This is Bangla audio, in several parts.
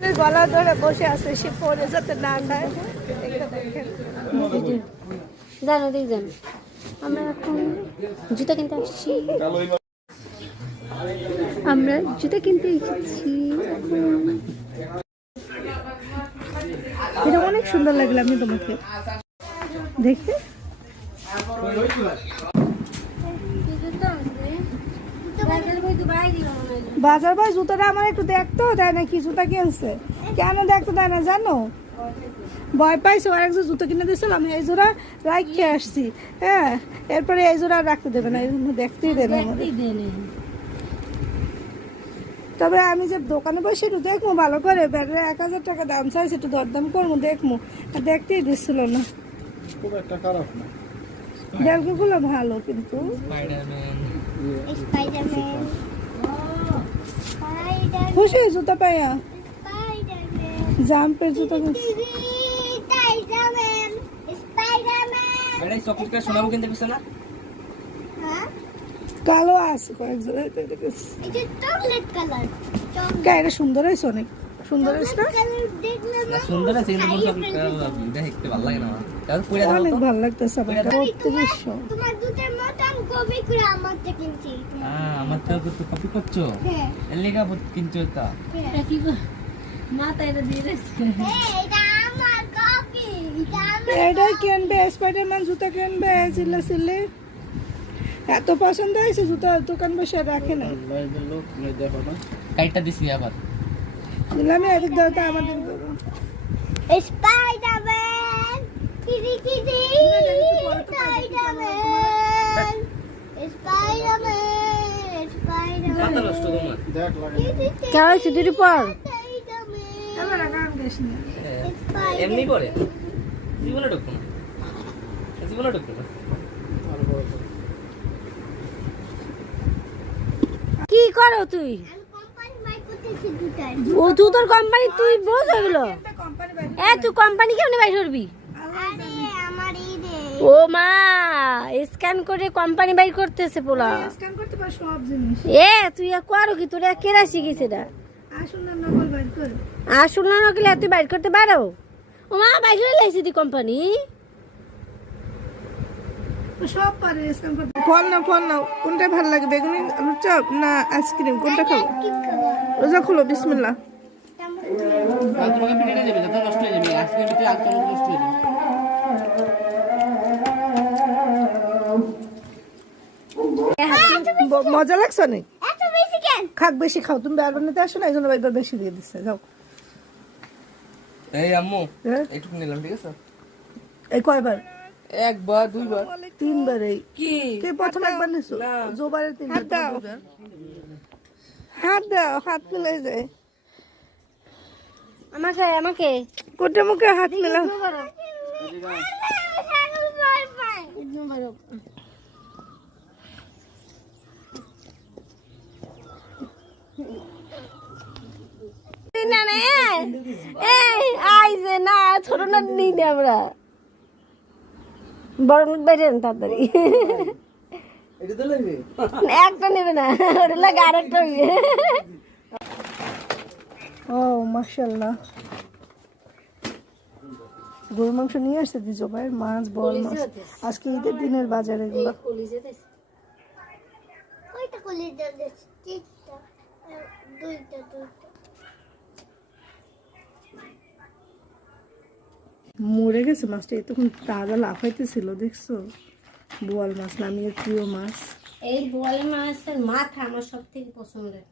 গলা ধরে বসে আছে, সে পরে যাতে না খায়। জানো দেখছেন, আমরা এখন জুতা কিনতে আসছি। আমরা জুতা কিনতে এসেছি। এটা অনেক সুন্দর লাগলো আমি তোমাকে দেখতে। বাজার ভাই জুতাটা আমার একটু দেখতো দেয় না, কি জুতা কিনছে কেন দেখতে দেয় না জানো? ভয় পাইছে, আর একজন জুতো কিনে দিয়েছিল, আমি এই জোড়া রাখতে আসছি। হ্যাঁ, এরপরে এই জোড়া রাখতে দেবে না, এই জন্য দেখতেই দেয় না। তবে আমি যে দোকানে বসে একটু দেখবো ভালো করে, ব্যাটারে 1000 টাকা দাম চাইছে, একটু দরদাম করবো দেখবো, দেখতেই দিচ্ছিল না। ব্যাগগুলো ভালো কিন্তু খুশি জুতা পাইয়া, জাম্পের জুতা কালো আছে কয়েকজন। এটা সুন্দর হয়েছে, অনেক সুন্দর হয়েছে না? অনেক ভালো লাগতেছে আমার। 3200 এটাই কিনবে, স্পাইডারম্যান জুতা কিনবে, সিল্লা সিল্লি এত পছন্দ হয়েছে জুতা, দোকান বসে রাখে না। কাইটা দিছি আবার দিলাম এদিক দাও তো আমাদের স্পাইডারম্যান কিদি কিদি স্পাইডারম্যান স্পাইডারম্যান কত নষ্ট তোমার দেখ লাগে কেন সিঁদুরি পর এবার গান গাইস না, এমনি করে জীবনে ঢুকবো না, জীবনে ঢুকবো না। কি করো তুই? ও তুই তোর কোম্পানি তুই বোঝ এগুলো। তুই কোম্পানি কেমনে বাইর করবি? ও মা, স্ক্যান করে কোম্পানি বাইর করতেছে পোলা। স্ক্যান করতে পার সব জিনিস। তুই করো কি, তোর কেরা শিখিস এটা? আসুন না নকল বাইর কর। আসল না নকলে তুই বাইর করতে পারো? ও মা, বাইর করে লাইছি দি কোম্পানি সব পারে স্ক্যান করতে। ফল না কোনটা ভালো লাগে, বেগুনি আলুর চপ না আইসক্রিম, কোনটা খাবো? রোজা খুলো, বিসমিল্লাহ। তোমাকে পিঠে যাবে, যত নষ্ট হয়ে যাবে, আজকে ভিতরে আর চলো নষ্ট হয়ে যাবে। মজা লাগছে অনেক। খাক বেশি খাও, তুমি বার বানাতে আসো না, এই জন্য একবার বেশি দিয়ে দিচ্ছে। যাও এই আম্মু একটু নিলাম, ঠিক আছে? এই কয়বার? একবার, দুইবার, তিনবার। এই কি তুই প্রথম একবার নিছো, জোবারে তিনবার। হাত দাও, হাত মিলে যায়। আমাকে কোটে মুখে হাত মিলাও। না না আইছে না, ছোট না নিই না আমরা, বড় লোক বাইরে তাড়াতাড়ি। একটা নেবে না, ওটা লাগে আরেকটা। ও মাশাআল্লাহ, গরুর মাংস নিয়ে আসছে দিজো ভাই, মাছ, বল মাছ। আজকে ঈদের দিনের বাজার এগুলো। মরে গেছে মাছটা, তখন তাজা লাফাইতেছিল, দেখছো? বোয়াল মাছ, নামিয়ে প্রিয় মাছ। এই বোয়াল মাছের মাথা আমার সব থেকে পছন্দের।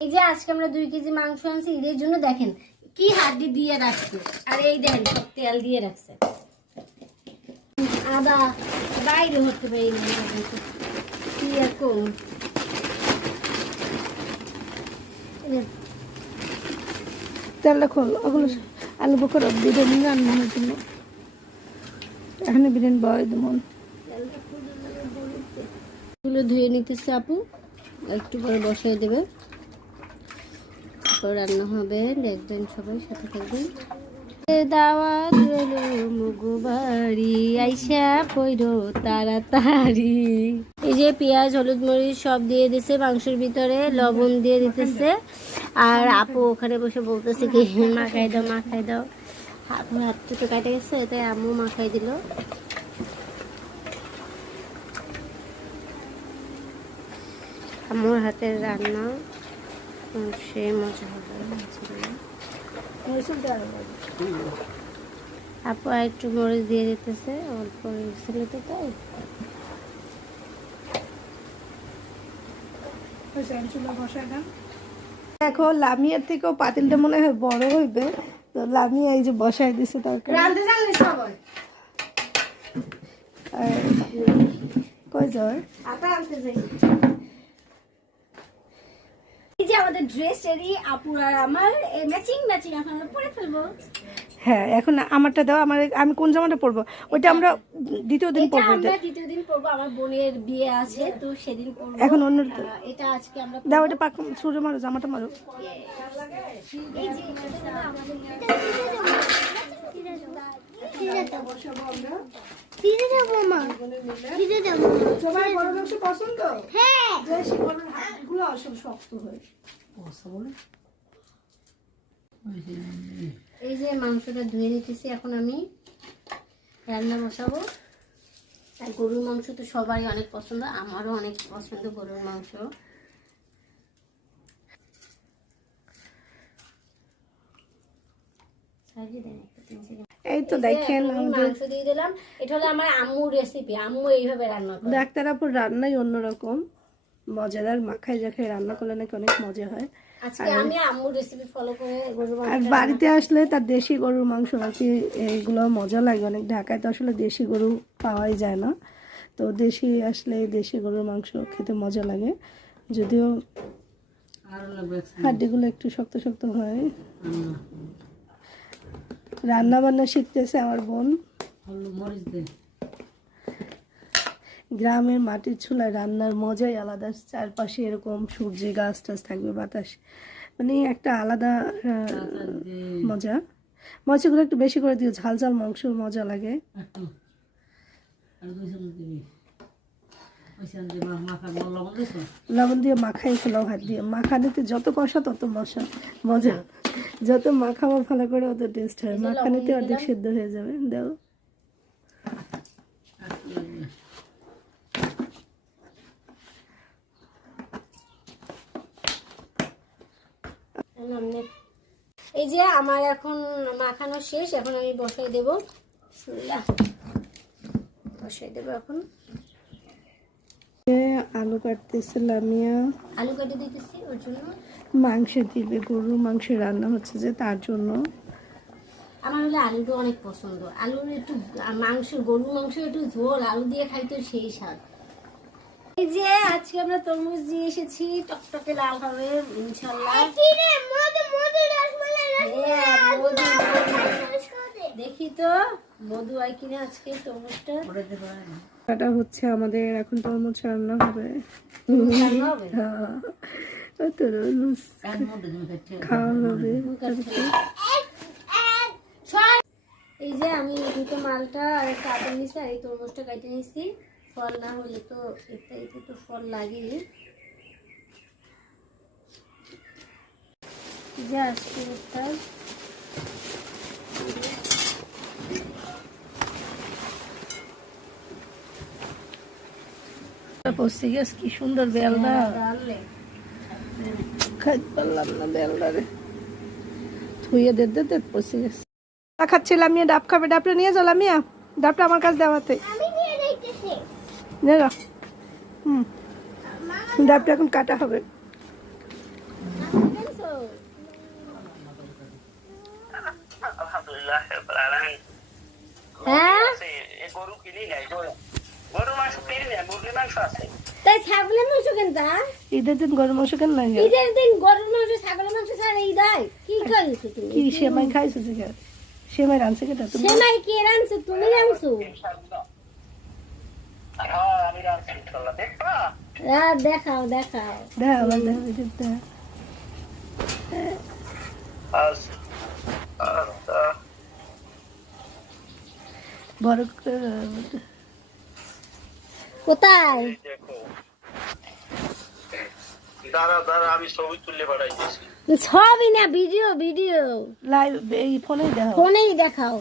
এই যে আজকে আমরা 2 কেজি মাংস আনছি ঈদের জন্য, দেখেন কি হাড্ডি দিয়ে রাখছে, আর এই দেখেন সব তেল দিয়ে রাখছে। আদা বাইরে হতে পারি না, কি এখন তেলটা খোল, ওগুলো আলু বকর বিরিয়ানি রান্নার জন্য। এখানে বিরিয়ানি বয় দেবো। এগুলো ধুয়ে নিতেছে আপু, একটু পরে বসাই দেবে, তারপর রান্না হবে। দেখবেন সবাই সাথে থাকবেন। দাওয়াত রইলো মুগবাড়ি, আইসা পইরো তাড়াতাড়ি। এই যে পেঁয়াজ, হলুদ, মরিচ সব দিয়ে দিছে মাংসের ভিতরে, লবণ দিয়ে দিতেছে। আর আপু ওখানে বসে বলতেছে কি মাখাই দাও মাখাই দাও। আপু হাত দুটো কাটে গেছে, তাই আম্মু মাখাই দিল। আম্মুর হাতের রান্না সে মজা হবে। আপু আর একটু মরিচ দিয়ে দিতেছে, অল্প ছিল তো তাই। দেখো লামিয়ার থেকেও পাতিলটা মনে হয় বড় হইবে, তো লামিয়া এই যে বসাই দিছে তরকারি। কই যাও? এই যে আমাদের ড্রেস রেডি, আপুর আর আমার ম্যাচিং ম্যাচিং, এখন আমরা পরে ফেলবো। হ্যাঁ এখন আমারটা দাও, আমি কোন জামাটা পরবো? ওইটা আমরা দ্বিতীয় দিন এটা পরবো। আমরা দ্বিতীয় দিন পরবো, আমার বোনের বিয়ে আছে তো সেদিন পরবো। এখন অন্য এটা আজকে আমরা দাও, ওটা পাক ছুঁড়ে মারো, জামাটা মারো। এই যে এটা আমাদের তোমার বড় মাংস পছন্দ? হ্যাঁ, দেশি গরুর হাড়গুলো আসলে শক্ত হয়। এই যে মাংসটা ধুয়ে নিতেছি, এখন আমি রান্না বসাবো। আর গরুর মাংস তো সবারই অনেক পছন্দ, আমারও অনেক পছন্দ গরুর মাংস। এই তো দেখেন মাংস দিয়ে দিলাম। এটা হলো আমার আম্মুর রেসিপি, আম্মু এইভাবে রান্না করে। ডাক্তার আপুর রান্নাই অন্যরকম মজাদার, মাখায় জাখায় রান্না করলে নাকি অনেক মজা হয়। আজকে আমি আম্মুর রেসিপি ফলো করে গরুর মাংস। আর বাড়িতে আসলে তার দেশি গরুর মাংস নাকি এইগুলো মজা লাগে অনেক। ঢাকায় তো আসলে দেশি গরু পাওয়াই যায় না, তো দেশি আসলে দেশি গরুর মাংস খেতে মজা লাগে, যদিও হাড্ডিগুলো একটু শক্ত শক্ত হয়। রান্না বান্না শিখতেছে আমার বোন। গ্রামের মাটির চুলায় রান্নার মজাই আলাদা, চারপাশে এরকম সবজি গাছ টাছ থাকবে, বাতাস, মানে একটা আলাদা মজা। মরিচগুলো একটু বেশি করে দিও, ঝাল ঝাল মাংস মজা লাগে। লবণ দিয়ে মাখাই খেলাও, হাত দিয়ে মাখানিতে যত কষা তত মজা, যত মাখাবো ভালো করে অত টেস্ট হয়। মাখানিতে অর্ধেক সিদ্ধ হয়ে যাবে। দাও এই যে আমার এখন মাখানো শেষ, এখন আমি বসাই দেব। বসাই দেব এখন। আলু কাটতেছে লামিয়া, আলু কেটে দিতেছি ওর জন্য। মাংস দিবে, গরুর মাংস রান্না হচ্ছে যে তার জন্য। আমার হলে আলুটা অনেক পছন্দ, আলুর একটু মাংস, গরুর মাংস একটু ঝোল আলু দিয়ে খাই তো সেই স্বাদ। এই যে আজকে আমরা তরমুজ দিয়ে এসেছি, টকটকে লাল হবে ইনশাআল্লাহ। দেখি তো মধু হয় কিনা আজকে তরমুজটা। এটা হচ্ছে আমাদের এখন তরমুজ রান্না হবে। হ্যাঁ, তরমুজ খাওয়া হবে। এই যে আমি দুটো মালটা আর একটা আপেল নিছি আর এই তরমুজটা কেটে নিছি। ফল না হলে তো এতে তো ফল লাগে। যে আজকে পড়ছে গেছে, কি সুন্দর বেলদা, খাইতে পারলাম না বেলদারে, থুয়ে দে পড়ছে গেছে। খাচ্ছিলাম মিয়া, ডাব খাবে, ডাবটা নিয়ে চল মিয়া, ডাবটা আমার কাছে দেওয়াতে ডাবটা এখন কাটা হবে। ছাগলের মাংস কেনতা? ঈদের দিন গরুর মাংস কেন লাগে? ঈদের দিন গরুর মাংস ছাগলের মাংস ছাড়া ঈদ হয়? কি খাইছো তুমি? কি সেমাই খাইছো? সেমাই রাঁধছে কেটা? তুমি সেমাই কে রাঁধছো? তুমি রাঁধছো? দেখাও দেখাও বড় কোথায়? দাঁড়া আমি ছবি তুলে পাঠাইতেছি। সবই না, ভিডিও ভিডিও লাইভ এই ফোনেই দেখো। ফোনেই দেখাও।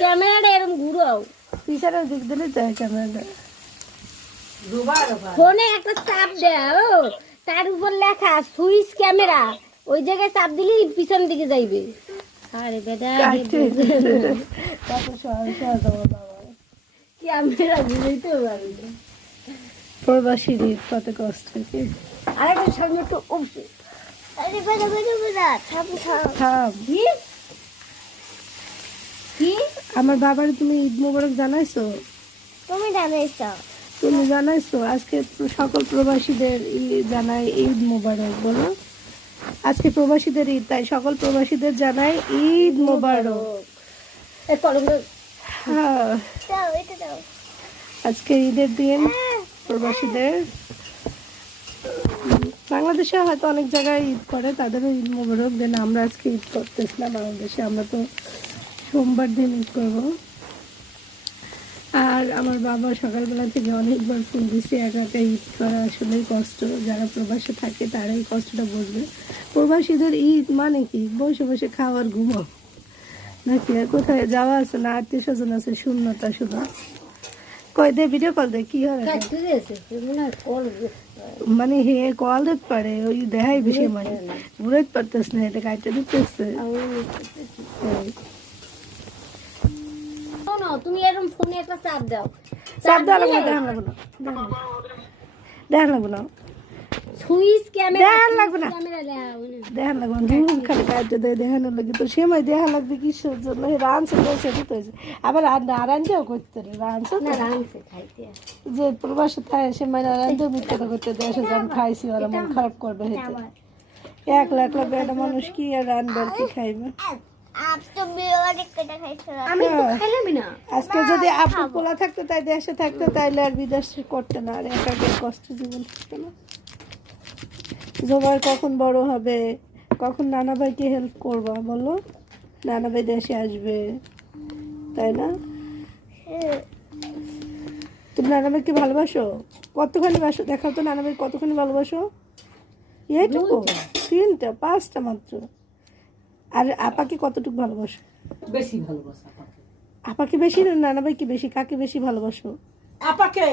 ক্যামেরাটা এরকম ঘুরাও। পিছনের দিক দিলে যায় ক্যামেরাটা। ফোনে একটা চাপ দাও, তার উপর লেখা সুইচ ক্যামেরা, ওই জায়গায় চাপ দিলেই পিছন দিকে যাইবে। আরে বেটা কত সহজ সহজ আমার বাবা। ক্যামেরা বুঝাইতে পারি না। প্রবাসীর কত কষ্ট কি। আরেকটা সঙ্গে একটু অবশ্যই থাম। কি আমার বাবার তুমি ঈদ মোবারক জানাইছো? তুমি জানাইছো? তুমি জানাইছো? আজকে সকল প্রবাসীদের জানাই ঈদ মোবারক বলো। আজকে প্রবাসীদের ঈদ, তাই সকল প্রবাসীদের জানাই ঈদ মোবারক। হ্যাঁ, আজকে ঈদের দিন প্রবাসীদের। বাংলাদেশে হয়তো অনেক জায়গায় ঈদ করে, তাদেরও ঈদ মোবারক দেন। আমরা আজকে ঈদ করতেছি না বাংলাদেশে, আমরা তো সোমবার দিন ঈদ করবো। আর আমার বাবা সকালবেলা থেকে অনেকবার ফোন দিচ্ছে। একা একা ঈদ করা আসলেই কষ্ট, যারা প্রবাসে থাকে তারাই কষ্টটা বুঝবে। প্রবাসীদের ঈদ মানে কি? বসে বসে খাওয়ার ঘুমাও নাকি? আর কোথায় যাওয়া আছে না, আত্মীয় স্বজন আছে, শূন্যতা শুধু। কই দে ভিডিও কল দে, কি হয় মানে হে কল দিতে পারে, ওই দেখাই বেশি মানে বুঝতে পারতেছ না, এটা কাটতে দিতেছে। শোনো, তুমি এরকম ফোনে একটা চাপ দাও। চাপ দেওয়া লাগবে না, দেখান লাগবে না, দেখান লাগবে না, সুইচ ক্যামেরা, দেখান লাগবে না, ক্যামেরা লাও না। দেখান লাগবে না, ধুম খালি কাটতে দেয় দেখানোর লাগে। তো সময় দেখা লাগবে কিসের জন্য? রানছে তো সেটা তো হয়েছে। আবার রান্নাও করতে রে, রানছে না তো রানছে খাইতে। যে প্রবাসে থাকে সে মানে রান্নাও মিথ্যা করতে দেশে যান খাইছি, ওরা মন খারাপ করবে হেঁটে। একলা একলা বেটা মানুষ কি আর রানবে আর কি খাইবে? আমি তো খাইলামই না। আজকে যদি আপু পোলা থাকতো, তাই দেশে থাকতো, তাইলে আর বিদেশে করতে না, আর একা কষ্ট জীবন থাকতো না। জোবাই কখন বড় হবে, কখন নানা ভাইকে হেল্প করবা বলো? নানা ভাই দেশে আসবে, তাই না? তুমি নানা ভাইকে ভালোবাসো? কতখানি বাসো দেখাও তো, নানা ভাই কতখানি ভালোবাসো? এইটুকু? 3টা 5টা মাত্র। আর আপাকে কতটুকু ভালোবাসো? বেশি ভালোবাসা আপাকে বেশি না নানা ভাইকে বেশি? কাকে বেশি ভালোবাসো? আপাকে।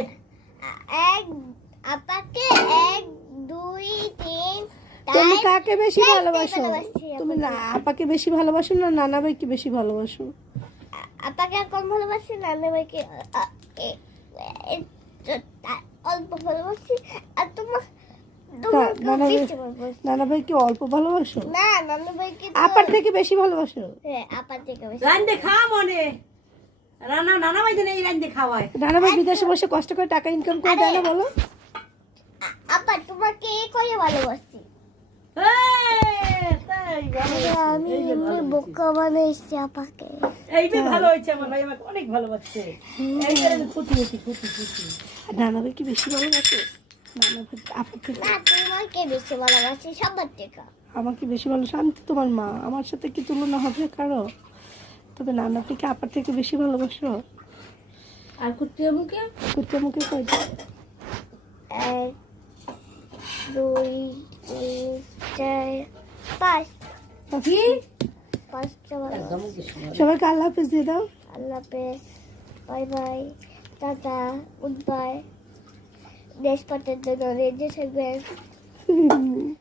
তুমি কাকে বেশি ভালোবাসো? তুমি না আপাকে বেশি ভালোবাসো না নানা ভাইকে বেশি ভালোবাসো? আপাকে কম ভালোবাসি, নানা ভাইকে অল্প ভালোবাসি। আর নানা ভাইকে অল্প ভালোবাসো? না, নানা ভাইকে আপার থেকে বেশি ভালোবাসো? হ্যাঁ, আপার থেকে বেশি। রান্দে খাওয়া মনে রান্না নানা ভাই এই রান্দে খাওয়ায়। নানা ভাই বিদেশে বসে কষ্ট করে টাকা ইনকাম করে দেয় না বলো? আপা তোমাকে করে ভালোবাসি। আমি এমনি বোকা বানাইছি আপাকে। এইটাই ভালো হয়েছে, আমার ভাই আমাকে অনেক ভালোবাসছে। এইটার আমি খুশি হয়েছি, খুশি খুশি। নানা ভাই কি বেশি ভালোবাসো? নানা ভাই আপার থেকে? না, তোমাকে বেশি ভালোবাসি সবার থেকে। আমাকে বেশি ভালোবাসো? আমি তো তোমার মা, আমার সাথে কি তুলনা হবে কারো? তবে নানা থেকে আপার থেকে বেশি ভালোবাসো? আর কুত্তিয়া মুখে কুত্তা মুখে কয়টা? 1 2 3 4 5। কি 5টা ভালোবাসি। সবাইকে আল্লাহ হাফেজ দিয়ে দাও। আল্লাহ হাফেজ, bye bye, tata, good bye. দেশ পাটের জন্য রেডি থাকবেন।